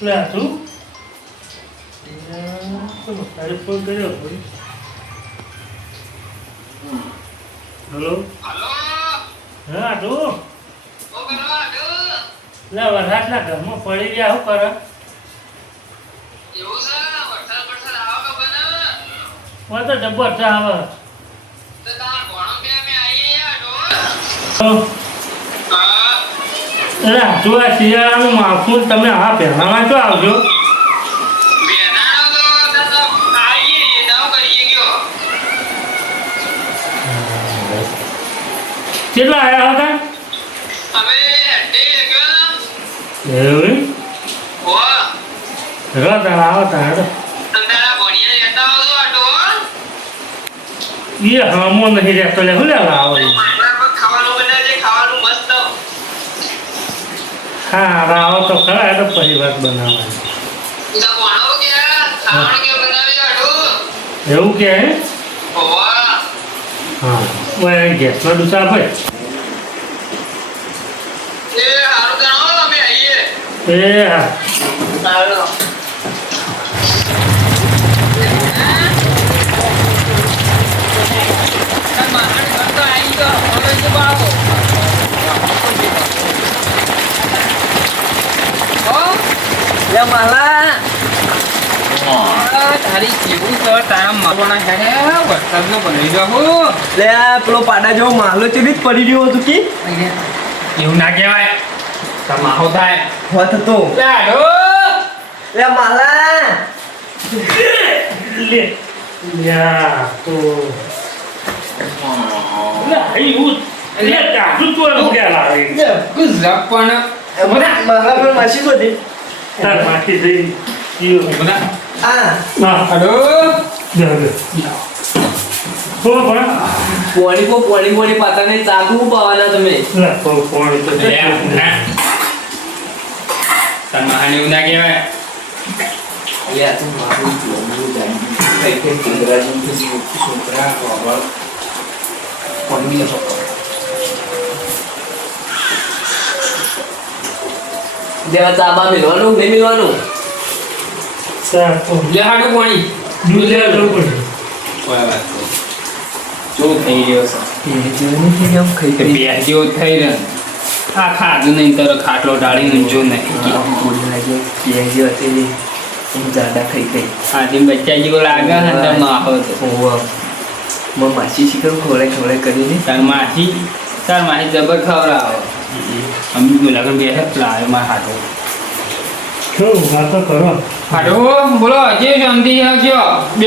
લે આ તું ચલો તારે ફોન કર્યો હલો? હા તું લે વરસાદના ઘરમાં પડી ગયા શું કરે? હું તો જબરજસ્ત આવે અરે તું આ શિયાળાનું માખું તમે હા પહેલામાં તો આવજો કેટલા આવ્યા હતા? એવું? હેડો. તારા આવો તારા હેડો એ હમો નહીં રહેતો લે શું લેવા આવો એ? હા હવે આવો તો ખરા એ પછી વાત બનાવવાની. એવું કે? હે? ગેસનો ડૂચા ભાઈ એ હા. લે માલા. તારી કેવું છે તારા મારવાના હેડે વરસાદનો બનાવી ગયો હું. લે પેલો પાડા જેવો માલો ચેવી જ પડી રહ્યો હતું કે? એવું ના કહેવાય. તમાહો થાય. હોત. હતો લાડો લે માલા. લે યા તો. લે આયું લે કાજુ તો એમ કે લાવે પણ પણ શોધી તાર માથી જઈ ઈયો બધા આ ના હાડો દે દે બોલો બોલો પોણી કો પોણી પોણી પાતા ને ચાકુ પાવાના તમે તો તમાહાને એવું ના કહેવાય લે આ તો મારું જોવું કઈ કઈ છોકરા પોણી દેવા ચાબા મિલવાનું નહીં મિલવાનું સા તો લે હાડો પાણી. દૂધ લે જવું પડે કોઈ વાત નહીં. જો થઈ રહ્યો છે? તે બે જેવો થઈ રહ્યો. આ ખાધું નહીં તારો ખાટલો ડાળીને જો નહીં આજે બચ્ચા જેવો લાગે ને તાર માહો તો માસી શીખર ખોરાક ખોરાક કરીને. તાર માસી તાર માસી જબર ખવડાવો. અમે બોલા બે લાવે માર હાટો કેવું વાતો કરો હાટો બોલો જે જમતી આવજો બે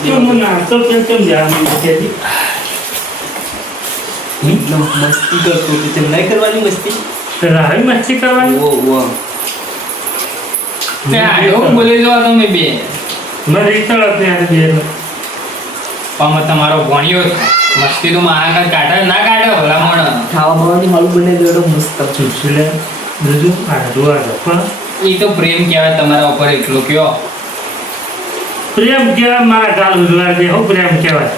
તું મને નાસ્તો કેમ કેમ જા મને મસ્તી કરતો તો તેમ નહીં કરવાની મસ્તી રાહી મસ્તી કરવાની ઓ ઓ તમારો ભણ્યો મસ્તી તો મહાકાળ કાઢે ના કાઢે ભલામણ ખાવા બાવાની હાલ બને તો મસ્ત ચૂસલે જોજો આ જોવા દો પણ એ તો પ્રેમ કહેવાય તમારા ઉપર એટલો કયો? પ્રેમ કહેવાય મારા ગાલ ઉજવાડ દે હો પ્રેમ કહેવાય.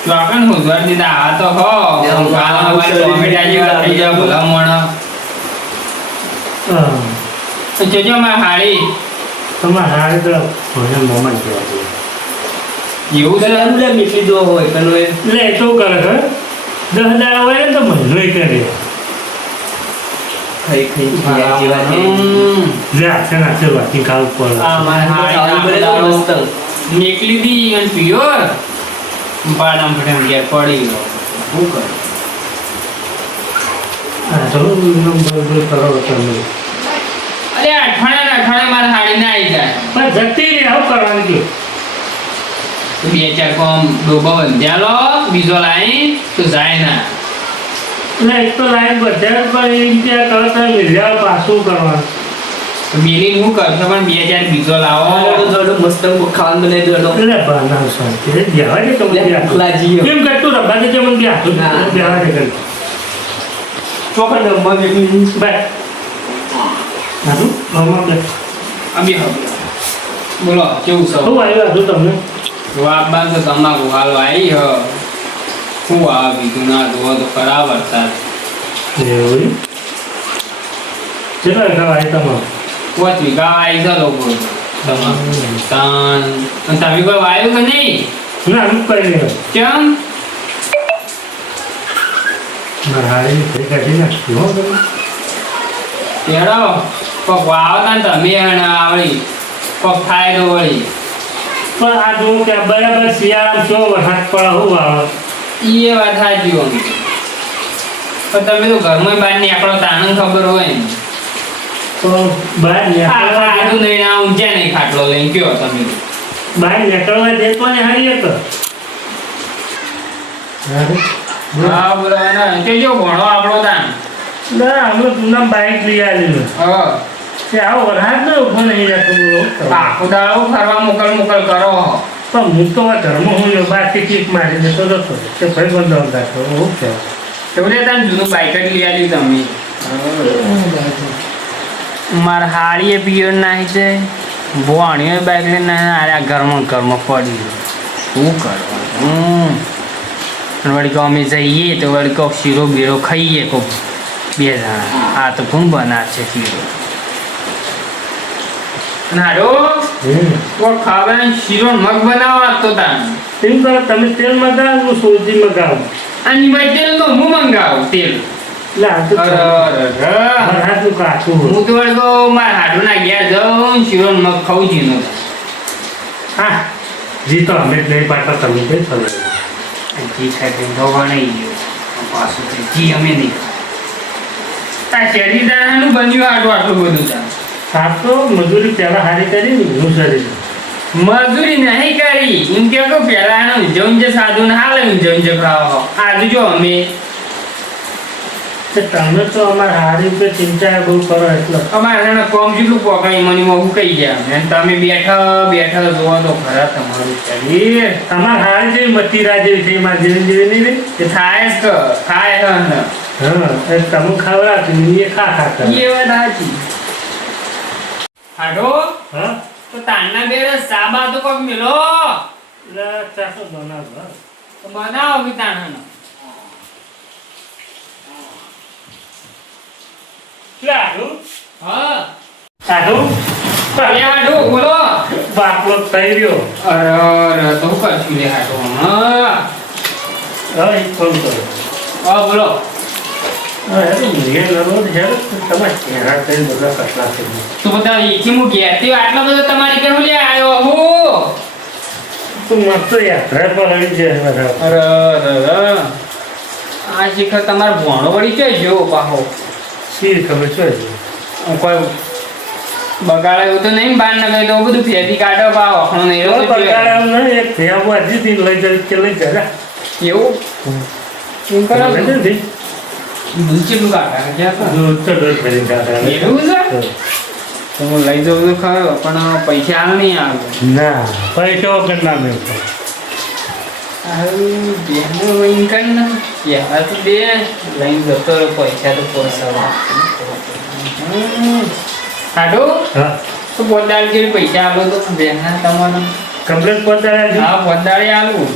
તો આગળ ઉધવાર દીધા? આ તો હો એમ ગાલા વાળી ટોમેટા જેવા થઈ જાય ભલામણ હા. તો જોજો મારા હાળી. તમારે હાળી તો મને મોમાં કહેવા એવું લે મીઠી હોય કનો એ. લે કરે છે? દસ દાડા હોય ને તો મહિનો કરે ખાઈ ખાઈ જીવા જીવા છે હમ. લે આખે નાખે વાતી ખાવું પડે આ મારા મસ્ત નીકળી દી અને પ્યોર બાદામ ફટામ ઘેર પડી ગયો. શું કર? આ તો નંબર અરે અઠવાડિયા ને અઠવાડિયા મારા હાળી ના આવી જાય. પણ જતી રે આવું કરવાનું બે ચાર કોમ ડોબો બંધ્યા લો બીજો લાઈન તો જાય ના એટલે એક તો લાઈન બધા પણ એમ ત્યાં તરત જ લીધા પાછું કરવાનું તો બેલી હું કરશો પણ બે ચાર બીજો લાવો થોડું મસ્ત ખાવાનું બને તો એટલે બનાવ શાંતિ રે બેવા દે તમને લે, બેહાતું. ખલાજી. કેમ કરતું રબ્બા દે કે મને બેહાતું જ ના. બેહવા દે કરતું. ચોખા ડબ્બા મેકલી બાય હારું? આમાં બે. અભી હવે બોલો કેવું સૌ શું આવ્યું હતું તમને વાપા તો તમાકુ હાલો આવી હ. હું આ બીજું ના ધોવો તો ખરા વરસાદ એવું કેટલા ગવાય તમારે પોચ વીઘા વાઈ છે લોકો. તમારે તમે કોઈ વાયું કે નહીં? ના અમુક કરી લે કેમ? મારા હારી ફરી કાઢી નાખી હો તમે. તેડો કોક વાવતા તમે આવડી પગ થાય તો વળી. પણ આ જો કે બરાબર શિયાળામાં જો વરસાદ પડે હું વાવે? એ વાત સાચી હોય પણ તમે તો ઘરમાં બહાર નીકળો તો આનંદ ખબર હોય ને. તો બહાર આ નીકળવા ખાટલું લઈને આવું જ્યાં નહીં ખાટલો લઈને કયો તમે. બહાર નીકળવા દેતો ને હારી? હતો હા બરાબર ના તે જો ઘણો આપણો તાન ના અમે જૂના બાઈક લઈ આવેલું. હા. તે આવો વરસાદ ને ઊભો નહીં? આખો દાડો ફરવા મોકલ મોકલ કરો. પણ હું તો આ ઘરમાં હું બાકી કીક મારી જતો રહ્યો. તે ભાઈ બંધ હતા તો હું કહેવાય એવું લે જૂનું બાઈક જ લઈ આવ્યું તમે. મારા હાડીએ પિયર નાહી છે ભોણીએ બાઈક લઈને અરે આ ઘરમાં ઘરમાં પડી ગયું. શું કરવાનું? વળી કહો અમે જઈએ તો વળી કહો શીરો બીરો ખાઈએ કહો બે જણા. આ તો કોણ બનાવશે શીરો? અને હાડો તો ખાવાનું શીરો મગ બનાવવા તો તાન એમ કરો તમે તેલ મગાવો હું સોજી મગાવું. આની ભાઈ તેલ તો હું મંગાવું તેલ. હું તો વળી મારા હાડુના ઘેર જાઉં શીરો મગ ખાઉં છું નો હા જી તો અમે જ નહીં પાડતા તમે કઈ થયું જી ખાઈ તો ગયો. પાછું જી અમે નહીં તા શેરી દાણાનું બન્યું આટલું આટલું બધું તા તો મજૂરી પહેલા હારી કરી હું શરીર મજૂરી નહીં કરી. એમ કે કહું પહેલા ઊંઝ જે સાધુ ને હાલે ઊંઝ ઊંઝ ખાવા. આજુ જો અમે તમે તો અમારે હારી રૂપે ચિંતા બહુ કરો એટલે. અમારે એને કોમ જેટલું પોકાઈ મને મોંઘું કહી ગયા અને તમે બેઠા બેઠા જોવા તો ખરા તમારું શરીર. તમારે હારી જેવી મતીરા જેવી થઈ મારી જેવી જેવી નહીં કે થાય જ થાય હા તમે ખવડાવતી એ ખા ખા એ વાત સાચી. હાડો? હા? તો તાના બેરે સાબા તો કોક મિલો. લે ચાસો બનાવો. તો બનાવો કે તાણાનો લે આડું હા. આડું અરે બોલો. બાપલો થઈ રહ્યો. અરે અરે તો હું લે હાડો હા બોલો. તો બધા એથી હું ઘેરથી આટલો બધો તમારી ઘરે લે આવ્યો હું? તું મસ્ત યાત્રા પર લડી જાય બધા અરે આ શિખર તમારો ભોણો વળી છે જો પાહો? શી ખબર છે? કોઈ બગાડે એવું તો નહીં બાર ના તો બધું ફેરી કાઢો પા વખણો નહીં. એક ભેયા વાજી લઈ જાય કે લઈ જાય. એવું? એમ કરો. લઈ જાય ને? દૂધ કેટલું કાઢા ક્યાં દૂધ તો દૂધ ભરી કાઢે. એવું છે તો હું લઈ જાઉં તો ખરો પણ પૈસા હાલ નહીં આવે ના પૈસા વગર ના મેળવો. હારું, બેનો કર યાર તો બે લઈને જતો રહ્યો પૈસા તો પોસાવા હાડો તો પોદાળ જેવી પૈસા આપો તો બેના તમારો કમ્પ્લેટ પહોંચાડે હા પોદાળે આલું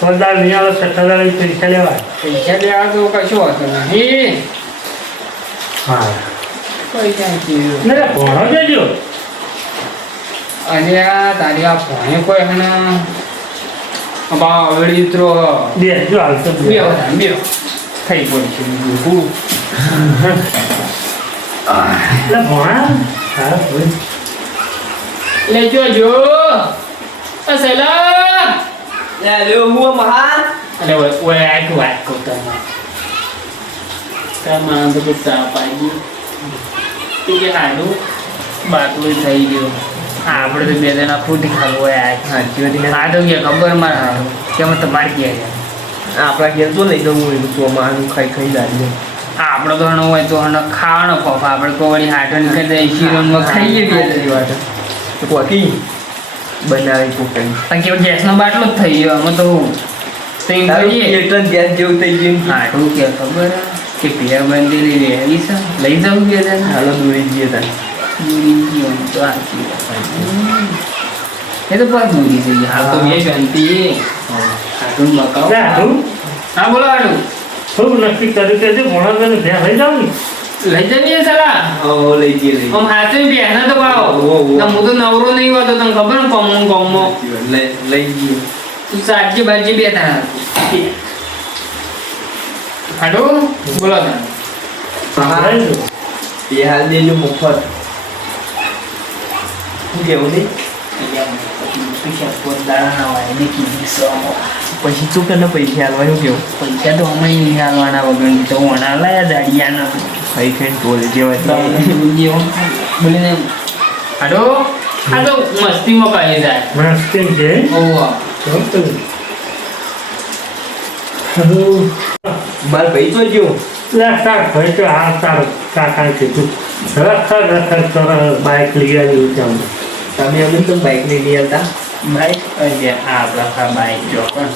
નહીં આવે સત્તાધાર પરીક્ષા લેવા પરીક્ષા લેવા તો કશું હોતું નહીં. હા? ભણો જજો અને આ તારી આ ભણે કોઈ હને બા અવળી તો બે જો હાલ તો બે. બે થઈ પડી છે. બીજું એટલે ભણા. હા હોય. લે જોજો આ સલામ લે લ્યો હું મહાન અરે ઓય ઓય આ તું વાત કહું તમને તમારા બધું તાપ આવી ગયું તું કે હાડું બાટલું થઈ ગયો આપણે તો બે જણા ફૂટી ખાવું હોય આ હતી આ તો કે ખબર મારે હારું કેમ તમારે કે આપણા ઘેર તો નહીં જવું હોય તો મારું ખાઈ ખાઈ જાય આપણો તો હણો હોય તો હણો ખાવાનો ખોફ આપણે કોઈ હાટો નીકળી જાય શીરોમાં ખાઈએ બે વાત કોકી બનાવી પોતાની કેવો ગેસનો બાટલો જ થઈ ગયો. અમે તો તેમ કરીએ પેટર્ન ગેસ જેવું થઈ ગયું હાટું કે ખબર કે પેર બંધેલી રહેલી છે. લઈ જવું કે તને? હાલો દોરી જઈએ તને. દોરી જઈએ આમ તો આખી એ તો પણ દૂરી જઈએ હાલ તો બે ગંતી હાટું બકાવ હાટું હા બોલો હાટું થોડું નક્કી કર્યું કે જે ભણવાનું ધ્યાન લઈ જાવ ને? લઈ જઈએ સલા ઓ લઈ જઈએ લઈ આમ હાથે બેહના તો ભાવ. તો હું તો નવરો નહીં હોતો તને ખબર ને કોમ કોમો. લઈ લઈ જઈએ. તું સાચી બાજે બેઠા હાડો? બોલો તમે સાંભળાય છે? એ હાલ દેજો મફત. શું કેવું નહીં? પછી કરે પૈસા હાલવા શું કેવું? પૈસા તો અમે નહીં હાલવાના વગર તો વણા લાયા દાડિયાના. ખાઈ ખાઈને ટોલ જેવા બોલીને હાડો? તો મસ્તીમાં પાડી જાય. મસ્તી છે? ઓવા. હલો. માર ભાઈ તો જો લાસ્ટ ભાઈ તો આ તાર કાકા કીધું રખડ રખડ કર બાઇક લઈ આવ્યું ત્યાં તમે અમે તો બાઇક લઈ આવતા? બાઈક? આ આપણા ખા બાઈક જો. પણ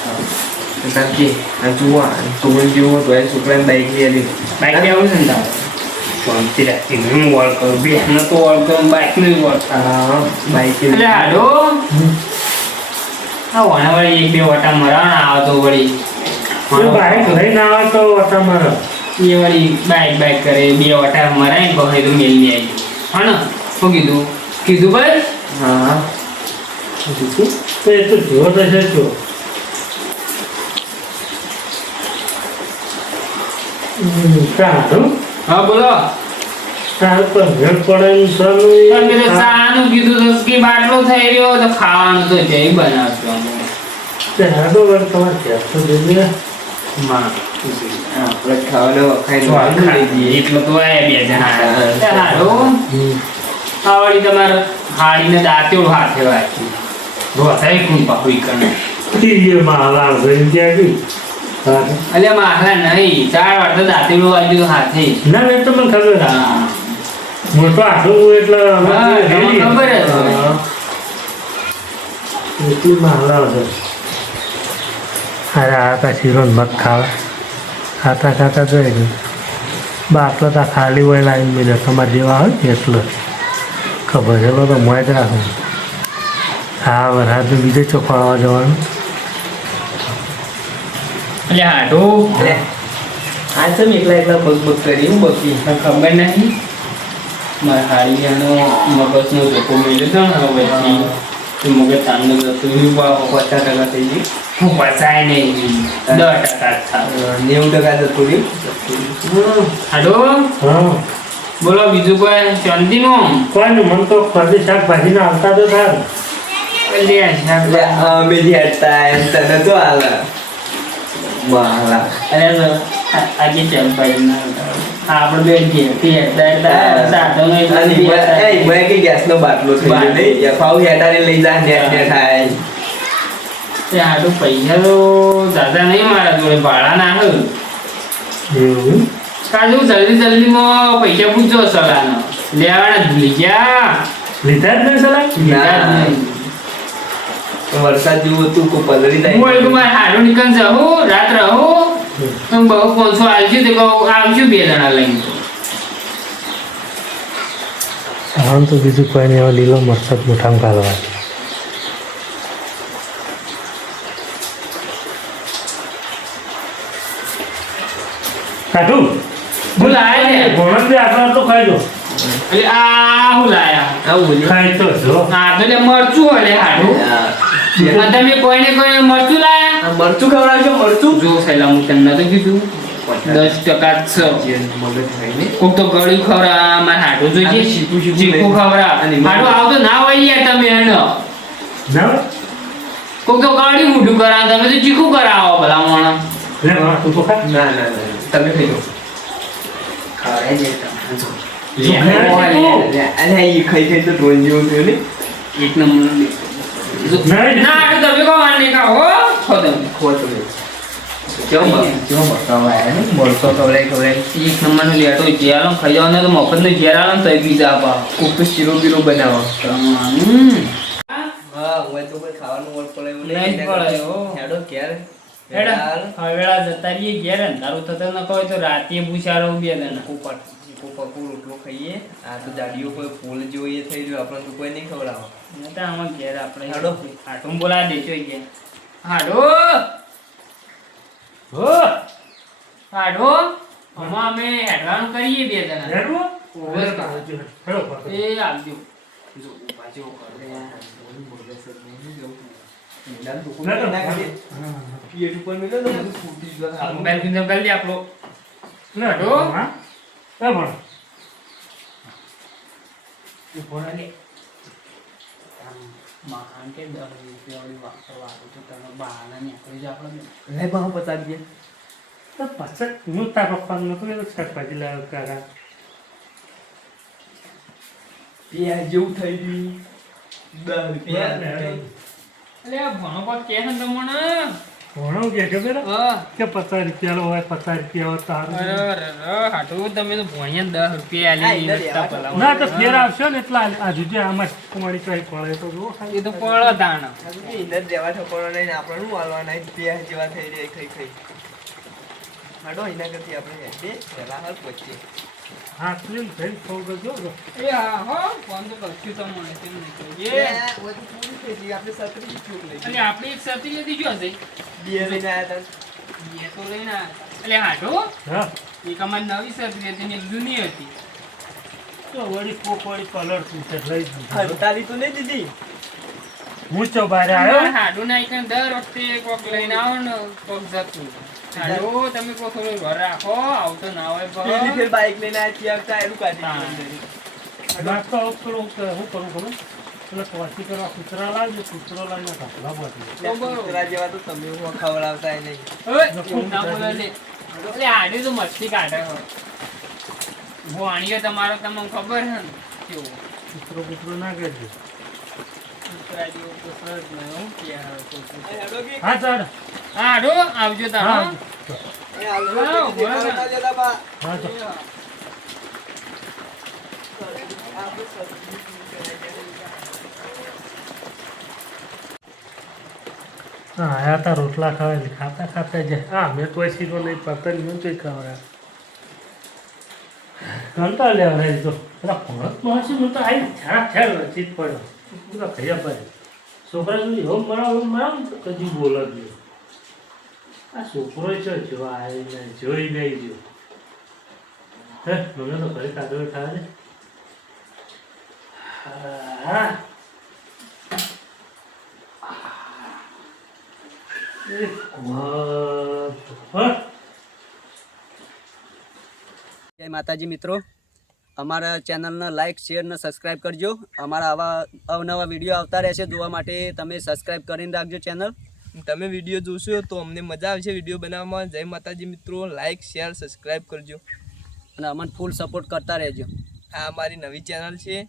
તો તાર કે આ જુઓ આ ટોલ જેવો તો એ છોકરાને બાઇક શાંતિ રાખી હું કરું બેન તો કરું બાઈકનું હા બાઇક એટલે હાડો આ વણાવાળી એક બે વટા મરાણા આવતો વળી બાઇક લઈને આવે તો તમારે એ વળી બાઈક બાઇક કરે બે વટા મરાય ને પછી તો મેલની આવી. હા ને? શું કીધું? કીધું ભાઈ? હા. તો? એ તો જો તો છે જો સારું. હા બોલો. સારું તો ઘર પડે ને સારું તમે તો સાનું કીધું તો કે બાટલો થઈ રહ્યો તો ખાવાનું તો જઈ બનાવજો અમે. તે હાડો વર તમારે તો જઈએ માં આપણે ખાવાનો એટલો તો બે જણા. હા. તે હારો આ વળી તમારે હાડીને દાંતેડું હાથે વાંચ્યું રોસાઈ કું પાપડી કને. ટીવીએ માં હાલા ત્યાં ગઈ. અલે માખલા નહીં. ચાર વાર તો દાંતેડું વાગ્યું હાથે. ના મેં તો મને ખબર હા. હું તો આટલું એટલે ખબર જ હોય. હા. એટલીમાં અરે આ તા શીરો મત ખાવ. ખાતા ખાતા જોઈ ગયું બાટલો તા ખાલી હોય લાઈન મિલે તમારે જેવા હોય ને એટલો. ખબર છે તો મોય જ રાખું. હા વરસાદ બીજે આવવા જવાનું. એટલે હાડો. આ ચમ એકલા એકલા પગ પગ કરી હું બકી ખબર નહીં. મારા હાડીયાનો મગજનો ધોકો મેળ્યો હતો ને હવેથી તો મગજ તાંડો જતું પચાસ ટકા થઈ ગઈ. હું પચાય નહીં. દસ ટકા નેવું ટકા જતું રહ્યું. હાડો. હા. બોલો બીજું કોઈ શાંતિનું? કોઈ મને તો ફરતી શાકભાજીના આવતા તો થાય અમે જે હતા એમ તને તો હાલે વાલા અરે લો, આ- આજે ચંપાઈ ના આપણે બે ઘેરથી હેડતા હેડતા સાધનો એટલા અને બી ઈમાં- હતા. એ ઈમાં કે થઈ ગયો બાટલો. નહીં? યા પાવ હેટાને લઈ જા નેટ નેટ થાય તે હાટુ પૈસા તો દાદા નહીં મારા જોડે ભાડા ના હે એવું કાજુ જલ્દી માં પૈસા પૂછજો સલાહનો. લેવાના ગયા. લીધા જ નહીં સલાહ? લીધા જ નહીં. વરસાદ જેવું હતું કોઈ પલળી જાય હું એટલું મારે હારું નીકળ જાઉં રાત રહું તો બહુ પાંચસો આવશું તે કહું આવશું બે જણા લઈને. આમ તો બીજું કોઈ નહીં હવે લીલો મરસદ મુઠામ કાઢવા. કાઢું? હું લાયા ને. ભણત ને આટલા તો ખાઈ દો. એટલે આ હું લાયા. આવું ખાઈ તો જો. હા તો એટલે મરચું હોય હાડું આ, અને તમે કોઈને કોઈ મરચું લાયા? મરચું ખવડાવશો મરચું. જો સહેલા હું તમને તો કીધું દસ ટકા જ છે. જે મગજ હોય ને કોક તો ગળ્યું ખવરા મારે હાડું જોઈએ. આને શીખું શીખું ચીકુ લઈ. હાડું આવતો ના હોય યાર તમે એનો. કોક તો ગળ્યું મોઢું કરાવો તમે તો ચીકુ કરાવો ભલા મોણા ના ના તમે ખાઈ લો. ખવડાય છે જો. ખાય છે તું? અરે એ ખાઈ ખાઈ તો ડ્રોન જેવું થયું ને. એક નંબર. ના તમે કેવો લેટો ઘેર ખાઈ જવાનું તો ઘેર આલો શીરો બીરો બનાવો. હા હું તો કોઈ ખાવાનું વળ પડે નહીં. પડે, હેડો ક્યારે હેડા. હવે વેળા જતા રહીએ ઘેર. અંધારું થતું ન કહે તો રાતે પૂછાડો બે જણા પોપટ પોપટ રોટલો ખાઈએ. આ તો દાડીઓ કોઈ ફૂલ જોઈએ થઈ રહ્યો આપણને તો કોઈ નહીં ખવડાવો. નહીં તો આમાં ઘેર આપણે હાડો. હાટું બોલાવી દેજો ઘેર હાડો! હો! હાડો! આમાં અમે હેડવાનું કરીએ બે જણા. હેડવો? ઓવે. હેડો, એ આવજો. જો ઊભા કરે પેટ ઉપર મેલ્યો તો બધું ફૂટી ગયું. મોબાઈલ કિંજમ કરી દે આપણો. લે, હેડો. ભણો. એ ભણા આમ મહાન કે દસ રૂપિયા વાળી વાપરવા આવું તો તમે બહાના નીકળી જ આપણે લે બા પચાસ ગયા તો પાછળ હું તારા પપ્પાને નહોતું કીધું શાકભાજી લાવ્યો કાકા. પેટ જેવું થઈ ગયું દસ રૂપિયા ભણો કે તમને ભણો કે ખબર કે પચાસ રૂપિયા હોય પચાસ રૂપિયા હોય તારું હાટુ તમે તો ભણ્યા દસ રૂપિયા આલી. ના તો ફેર આવશે ને એટલા આ જુજે આમાં કુમારી કઈ પડે તો જુઓ. એ તો પડો દાણ. ઇન્દર જેવા ઠકોરો નહીં આપણે શું હાલવાના? એ જેવા થઈ રહ્યા ખાઈ ખાઈ. હાડો એના કરતી આપણે પહેલા હાલ પહોંચીએ. હા ક્લીન થઈ સૌ ગજો એ હા હો ફોન તો કરશું તમને કેમ નહીં એ થઈ આપણે સત્રી લઈ એટલે આપણી એક સતી હતી જો હશે. બે લઈને આવ્યા હતા બે તો લઈને આવ્યા. એટલે હાટો હા. એક અમારી નવી સતી હતી ને એક જૂની હતી. તો વળી કોક વળી કલર છે લઈ દીધું હડતાલી તો નહીં દીધી. હું બારે તમારે આવ્યો હાડું ના ઈકણ દર વખતે કોક લઈને આવો ને કોક જતું. હાડો તમે કોક ઘર રાખો આવતો ના હોય પેલી ફેર બાઈક લઈને આવ્યા ત્યાં ટાયરું કાઢી નાસ્તો આવું થોડું હું કરું- કરું એટલે કોશી કરવા કૂતરા લાવજો કૂતરો લાવીને ઢાકલા બાંધી કૂતરા જેવા તો તમે હું ખવડાવતા નહીં. તો મસ્તી કાઢે હોય. ભોણીઓ તમારો તમને ખબર છે ને? કેવો? કૂતરો કૂતરો ના કરજો સર હું. એ હેડો આવજો તારો આયા તા રોટલા ખાવા ખાતા ખાતા જાય હા મેં કોઈ સીધો નહીં પતંગ નહીં તો ખાવડા કંટાળ લેવા તો. પેલા ભરત હશે હું તો આવી જરાક છેડ ચીત પડ્યો. બધા ભૈયા ભાઈ છોકરા સુધી હોમ મળાવ હોમ મળાવ તો કદી બોલ જ આ છોકરો છે જોવા આવીને જોઈ નહીં જો હે, મને તો ઘરે કાઢો ખાવા દે. જય માતાજી મિત્રો. અમારા ચેનલને લાઇક શેર ને સબસ્ક્રાઈબ કરજો. અમારા આવા અવનવા વીડિયો આવતા રહેશે જોવા માટે. તમે સબસ્ક્રાઈબ કરીને રાખજો ચેનલ. તમે વીડિયો જોશો તો અમને મજા આવશે વીડિયો બનાવવામાં. જય માતાજી મિત્રો. લાઇક શેર સબસ્ક્રાઈબ કરજો. અને અમને ફૂલ સપોર્ટ કરતા રહેજો. આ અમારી નવી ચેનલ છે.